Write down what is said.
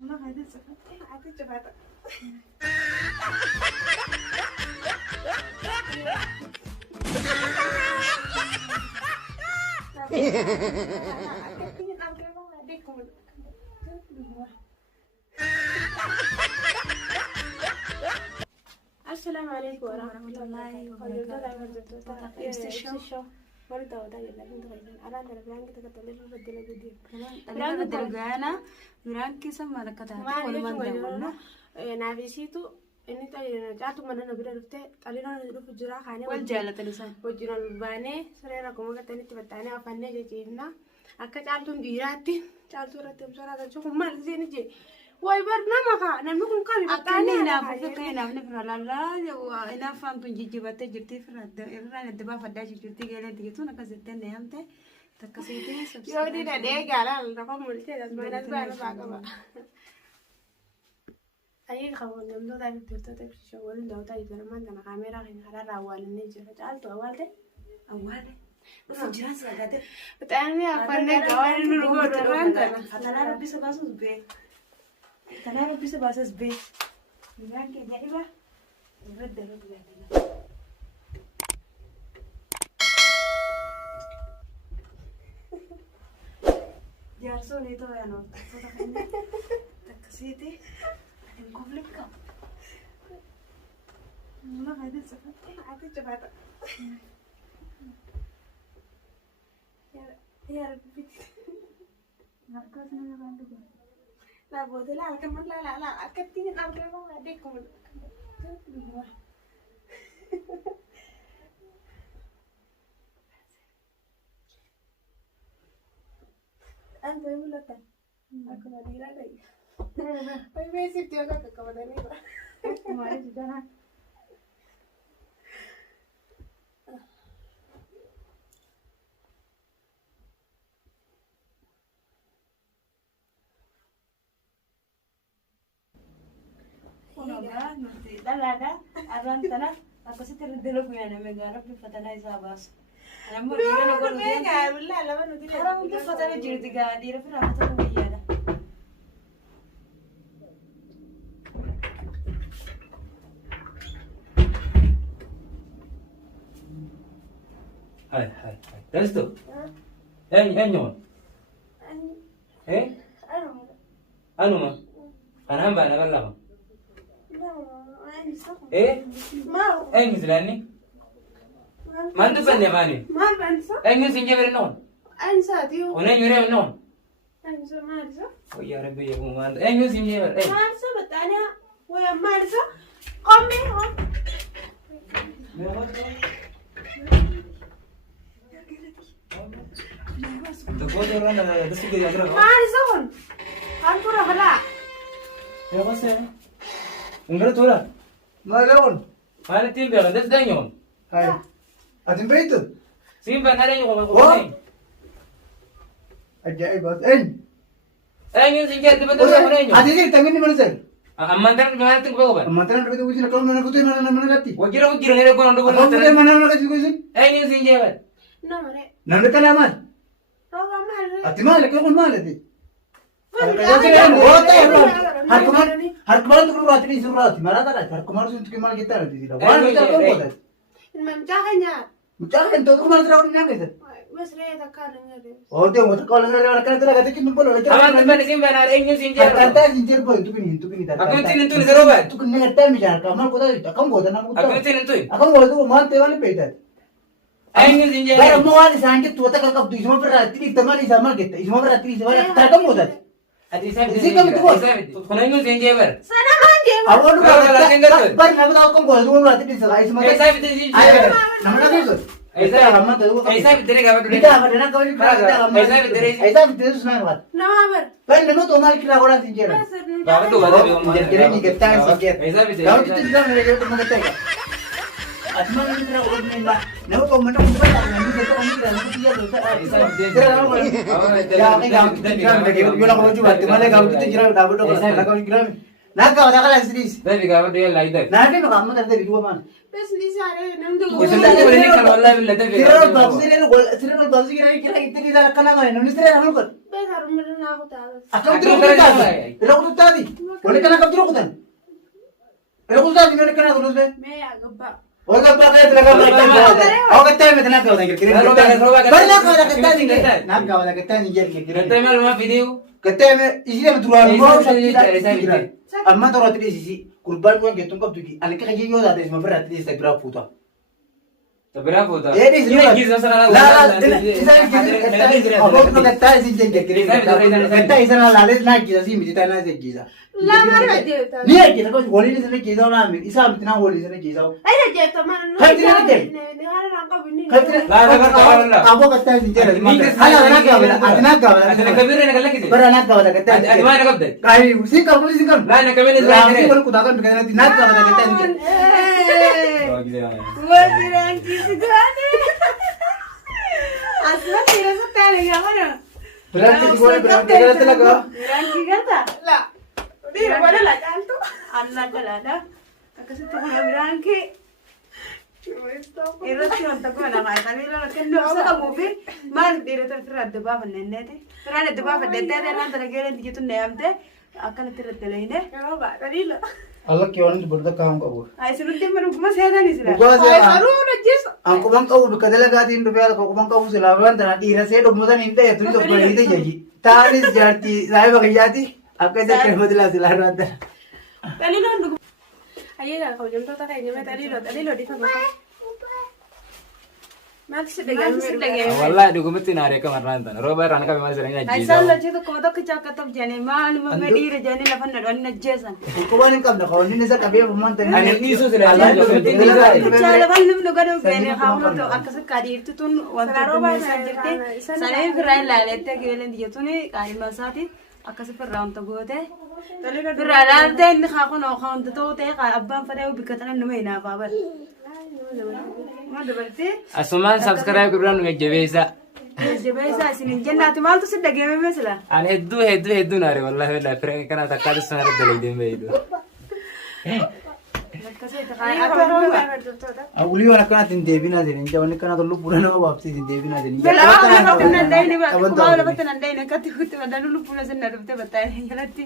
والله هذه الزفت هذه جبهتك السلام عليكم ورحمة الله وبركاته. برضه وده يلا بنت غيرين على أنا ربيان كده كتلي له بدل جديد. أنا بدل جانا يران كيسم ما لكتها. ما عليك ولا نافيسيتو إني تاني جاتو من أنا بدل رفته قليلا نروح الجراح خانة. والجالة تلسان. وجينا البانة سرنا كم كتاني تبتاني أفنى جينا. أكيد جالتون ديراتي جالتو راتم سرنا تشوف ما لزين جي. واي برنامج ها نملكم كامي أكني نافوك كنا بنفرح لا وأنا فهمت جيجي بتجرتي فرد إرنا ندبا فدا جرتي قالت تيجي كزتين نهمته تكسيتي سبسي. يودي نديه قالا الرقم ملتي ده ما نسبة أنا بعقبه. أيه خبر نملو ده بتوتة تبشي شغل ده وتاي ترى ما عندنا كاميرا غير خلا راوال نيجي فجأة أول بس جهاز هذا بتأني أفنى كواري نلقو درانتا أنا ربي سباسوس بيه أنا ربي سباسوس بيه يبان كده يبا يرد جالسون itu ya no fotonya takasiti الكوبليك والله هذه الزفت هذه جبهتك يا ربي مركزنا عندك لا بودي لا كمان لا أكتيني أنا كمان ما أديكم أنت يقول لك أكو مدينة لي أي بيسي تيجي أكو مدينة ما أدري جانا لا أرانتنا aku sih terus punya nama garap di fatana isabas. Anak mau dia nak kalau dia nggak boleh lah mana dia orang itu fatana jadi tiga dia pernah fatana punya ada. Hai. Terus tu? Enyon. Anu mah? Anak hamba nak apa? Enyu zilani? Mantu pande mani? ما بنسى Enyu sinje berenon? أنسى ديو Una nyure berenon? أنسى ما أنسى Oh ya Rabbi ya Muhammad. Enyu sinje berenon? ما أنسى بتانية ويا ما أنسى قومي قوم Tu foto orang ada tu suka ya ما أنسى هون هنقول هلا Ya apa sih? Enggak tu lah. Malon. Mana tim beran? Das dah nyon. Hai. Atin begitu. Simpan ada nyon kalau Oh. kau. Ajaib banget. Enyu sinje tu betul mana nyon? Atin ni tangan ni mana sir? Amantan mana tu kau ber? Mantan begitu uji nak kalau mana kutu mana gati. Wajira ni aku nak Apa kutu mana gati kutu? Enyu sinje ber. نمرة Nanda kan aman. روح ما Atin mal lekau kan mal ati. Har kemarin tu keluar tadi surat. Mana tak ada. Har kemarin tu kemal kita ada di sini. Wah kita kau buat. الممتحنة Mungkin tu kemarin terawat ni apa sir? بس رأيت كان غير Oh dia mau kalau orang kan terawat kata kita boleh. Amantan simpan ada enyu sinje ber. Kata jinjir boy tu kini tak. Aku tin tu ni serobat. Tu kena time jangan kamal kau tak. Kamu kau tak nak kau. Aku tin tu. Aku kau tu mal tewan beda. Enyu sinje Gara ber. mau ada sangat tua tak kakak tu semua beratri teman ni sama kita semua beratri semua tak kamu dah. Adi saya Isi kamu tu. Kau enyu sinje ber. سنة ما عندي Awal tu Kalau lagi enggak tu. bar nama tahu kamu kau semua beratri semua semua. Saya betul sinje Ayo, ber. nama lagi tu. Saya Kamu tu. Saya betul ni kau Kita apa dengan kau ni? Kita betul senang banget. نمر Kan nama tu mal kira orang sinjer. بس Kau tu ada di rumah. Kira ni kita sinjer. Saya betul. Kau tu tidak mereka tu mana tak? Atma ni kira orang ni lah. Nama kau mana pun tak. Nanti kita orang ni dah nanti dia tu. Kira nama. Ya, ni kau kita mereka tu nak kau cuba. Mana kau tu kira dah betul. Nak kau kira. Nak kau dah kalah sedih. Tapi kau dia lain dah. Nanti kamu tak ada di dua mana. بس دي سارة نمدو Kita boleh ni kalau Allah bila tapi. Sirul babsi kira itu di dalam kalangan. Nanti sirul kamu kau. بس هرمنا ناخد هذا Akan tu tak. Tidak tu tadi. Oleh kana kaptiro kutan. Ero kutan ni oleh kana tulus be. Mee yaa gabbaa. Oleh kappa kaya telaga mereka. Aku kata me telaga kau tengok kiri. Balik kau dah kata ni kata. Nak kau dah kata ni jadi kiri. Kata malu mah video. Kata me isi me turun. Amma turun tadi isi. Kurban kau yang ketung kau tuki. Anak kaya jadi orang ada semua berat di Instagram foto. Berapa tuh? Ini kisah sana. Aku kata sih jadi kiri. Kata isana lalit nak kisah sih mesti tanah sih kisah. Laa maal baa jeetaa? Ni aja kau wali ni sana kisah orang ambil. Isa ambil tanah wali sana kisah. Ayna jeetaa mana? Kan tidak ada. Ni hara nangka bini. Aku kata sih jadi. Anak nak kau bela. Anak kau bela. Ada kabir nak lagi tu. Beranak kau bela kata. Ada mana kau dah? Kali singkal boleh singkal. Lah nak kabir ni Lah tu. singkal aku takkan berkata nanti nak kau bela kata. Oh gitu. Gua bilang gitu kan. Asal tidak setel ya mana? Berarti gua berarti kata laga. Bilang kata. Laa. Di mana lah jaaltu? Allah dah. Kasi tu kaya bilang ki. Irratti wanta goona qaatanii lola kennuu saka muufi maal dhiirota irraa adda baafanneeti. Irraan adda baafaddeettee irraan tana geeleen tijjitu neeyamte akkanatti irratti layne. Yeroo baadhanii la. Allah kiyoon berda kaam kabur. Ay sinutti manuguma seetanii sila. Ay saruu najjisa. Aku bang kau berkata laga tin rupiah aku bang kau selawan tanah ira saya dok muda ninte ya tuh beri itu jadi. Taris jadi saya bagi jadi. Aku jadi kerja selaran dah. Tali lo ndugu. Ayeega kabajamtoota keenya mee tali lo dhifa maka. Maaltu si dhaga'ame? Wallahi dhugumatti naaree kamarraan tan. Rooba irraan qabe maal jedhanii Ay ajjeesaa. saan lachii tokko tokko chaakkatab jedhanii maaluma mee dhiira jedhanii lafa nadhanii ajjeesan. Kau bani kam dah kau ni nesa kabeh peman tadi. Ani dhiisuu sila dhugumatti ni Bichaara bal'inni nu gadoo beene haamatu akkasii kaadhiirti tun wanta dummeessaa jirti. Sanee firraa ilaaleettee geelen diyyatuni qaadhima isaati akkasii firraa wanta goote. Firraa ilaaltee inni haa kun wanta ta'uu abbaan fadhaa bikkatanii nama hinaafaa bal. Maal dabaltee? Asumaan subscribe godhuudhaan nu jajjabeessaa. Jajjabeessaa isiniin jennaati maaltu si dhageeffame sila? Ani hedduu naare wallahi wallahi firee kana takkaatu sana irra dalagdee beeydu. Akkasii ta'aa. Awuli orang kena tindeh bina jadi. Jangan kena tu lu pura nama bapsi tindeh bina jadi. Belaa waan akka nanda'e ni kuma lafatti nanda'e ni akkatti kutti badaan lu pula sin nadufte battaa'e jalatti.